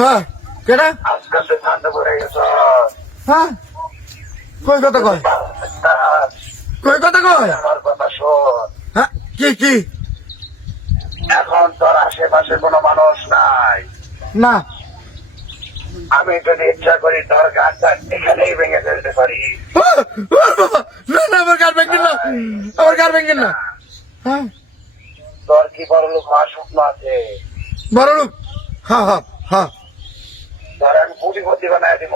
হ্যাঁ কেনা আজকাল তো ঠান্ডা পড়ে গেছে। হ্যাঁ কই কথা কয় কই কথা কয় আমার কথা শোন, হ্যাঁ কি কি এখন তোর আশেপাশে কোনো মানুষ নাই। না আমি যদি ইচ্ছা করি তোর গাছটা এখানেই ভেঙে ফেলতে পারি। না না আমার গার ভেঙেন না, আমার গার ভেঙেন না। হ্যাঁ তোর কি বড় লোক হওয়ার স্বপ্ন আছে? বড় লোক, হ্যাঁ হ্যাঁ হ্যাঁ। ধর আমি পুঁজিপতি বানায় দিব।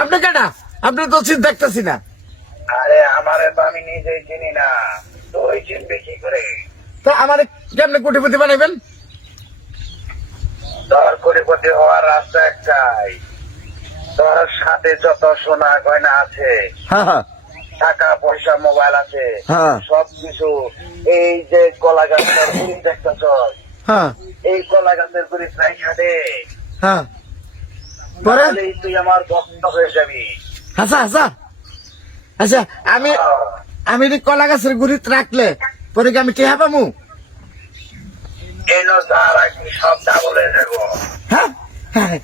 আপনি কেনা, আপনি তো চিন্তা দেখতেছি না। আরে আমারে তো আমি নিজেই চিনি না, তুই চিনবি কি করে? তা আমার কেমনে কোটিপতি বানাইবেন? তোর কোটিপতি হওয়ার রাস্তা একটাই, তোর সাথে যত সোনা গয়না আছে, হ্যাঁ হ্যাঁ টাকা পয়সা মোবাইল আছে, হ্যাঁ। সবকিছু এই যে কলা গাছের গুড়ি দেখতেছ, হ্যাঁ এই কলা গাছের গুড়ি প্রায় খাটে, হ্যাঁ পরে তাহলেই তুই আমার ভক্ত হয়ে যাবি। আচ্ছা আচ্ছা আচ্ছা, আমি আমি যদি কলা গাছের গুড়িতে রাখলে পরে কি আমি টেহা পামু? এলো যা রাখবি সব ডাবল হয়ে যাবো। হ্যাঁ হ্যাঁ,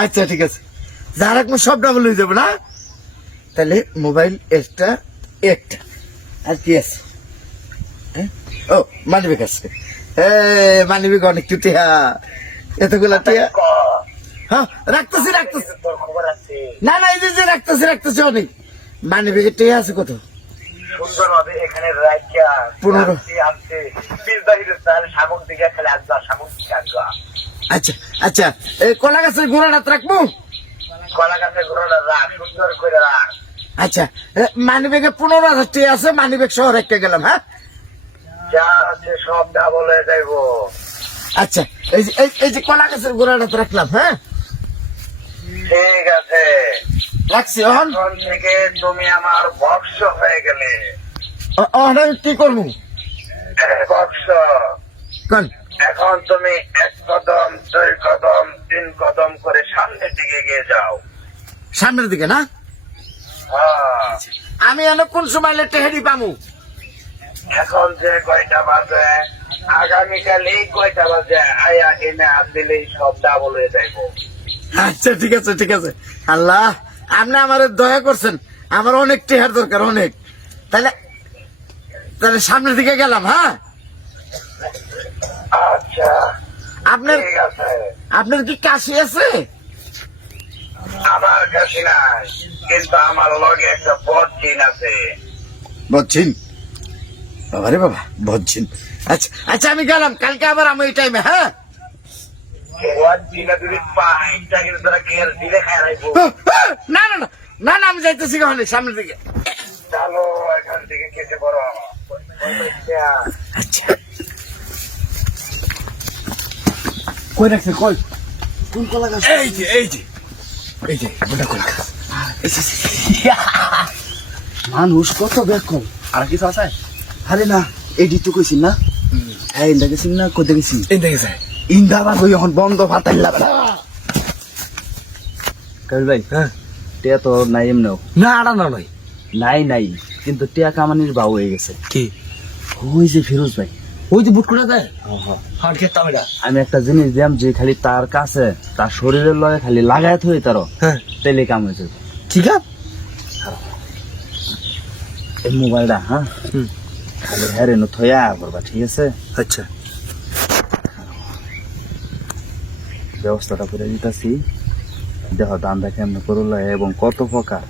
আচ্ছা ঠিক আছে, যা রাখবো সব ডাবল হয়ে যাবো না? তাহলে মোবাইল একটা একটা আর কি আছে? হ্যাঁ? ও মানিবেগ আছে, মানিবেগ অনেক কি টিহা, এতগুলা টিহা। হ্যাঁ রাখতেছি রাখতেছি, তোর খবর আছে? না না এই যে রাখতেছি রাখতেছি অনেক। মানিবেগের টিহা আছে কত? সুন্দর হবে এখানে রাখিয়া 15 আছে বিজবাহিরের তাহলে সামুক দিকে খালি আসবা, সামুক দিকে আসবা। আচ্ছা আচ্ছা, এই কলা গাছের গোড়াটা রাখবো? কলা গাছের গোড়াটা রাখ, সুন্দর করে রাখ। আচ্ছা, মানিবেগে 15,000 টিহা আছে, মানিবেগ সহ রেখে গেলাম। হ্যাঁ যা আছে সব ডাবল হয়ে যাইবো। আচ্ছা, এই যে কলা গাছের গোড়াটা তো রাখলাম। হ্যাঁ ঠিক আছে, রাখছি। এখন এখন থেকে তুমি আমার বক্স হয়ে গেলে। আমি কি করবো বক্স কোন? এখন তুমি 1 কদম 2 কদম 3 কদম করে সামনের দিকে এগিয়ে যাও। সামনের দিকে না? হ্যাঁ, আমি এনে কোন সময় টেহারি পামু? এখন যে কয়টা বাজে, আগামীকাল এই কয়টা বাজে আয়া এনে হাত দিলেই সব ডাবল হয়ে যাইবো। আচ্ছা ঠিক আছে ঠিক আছে। আল্লাহ আপনি আমার দয়া করছেন, আমার অনেক টেহার দরকার অনেক। তাহলে তাহলে সামনের দিকে গেলাম। হ্যাঁ আচ্ছা আপনার ঠিক আছে, আপনার কি কাশি আছে? আমার কাছে নাই, কিন্তু আমার লগে একটা বদজিন আছে। বলছেন বাবা রে বাবা, বলছেন। আচ্ছা আচ্ছা আমি গেলাম, কালকে আবার আমি এই টাইমে। হ্যাঁ বদজিনা যদি পাই তা কিন্তু তারা কেয়ার দিলে খায় রাখবো। না না না না না, আমি যাইতেছি ওখানে সামনের দিকে। চলো এখান থেকে কেটে পড়ো। আচ্ছা কই রাখছে কই? কোন কলা গাছ? এই যে এই যে এই যে বড় কলা গাছ। মানুষ কত বেকম। আর কিছু আছে? আরে না এডি তো কইছিস না? হ্যাঁ ইন্দা গেছিস না? কোথায় গেছিস? এই দেখেছে ইন্দা বা কই এখন বন্ধ ফাটাইলা। কবির ভাই, হ্যাঁ টিয়া তো নাই এমনিও না আড়া না নয়। নাই নাই, কিন্তু টিয়া কামানির বাউ হয়ে গেছে। কি ওই যে ফিরোজ ভাই, ওই যে বুট করে দেয় হাট খেতাম এটা। আমি একটা জিনিস দিলাম যে খালি তার কাছে তার শরীরের লগে খালি লাগাই থই তার, হ্যাঁ তেলে কাম হয়েছে। ঠিক আছে। এই মোবাইলটা হ্যাঁ খালি হ্যারে নো থয়া করবা, ঠিক আছে? আচ্ছা ব্যবস্থাটা করে দিতেছি, দেখো দামটা কেমন করলো এবং কত প্রকার।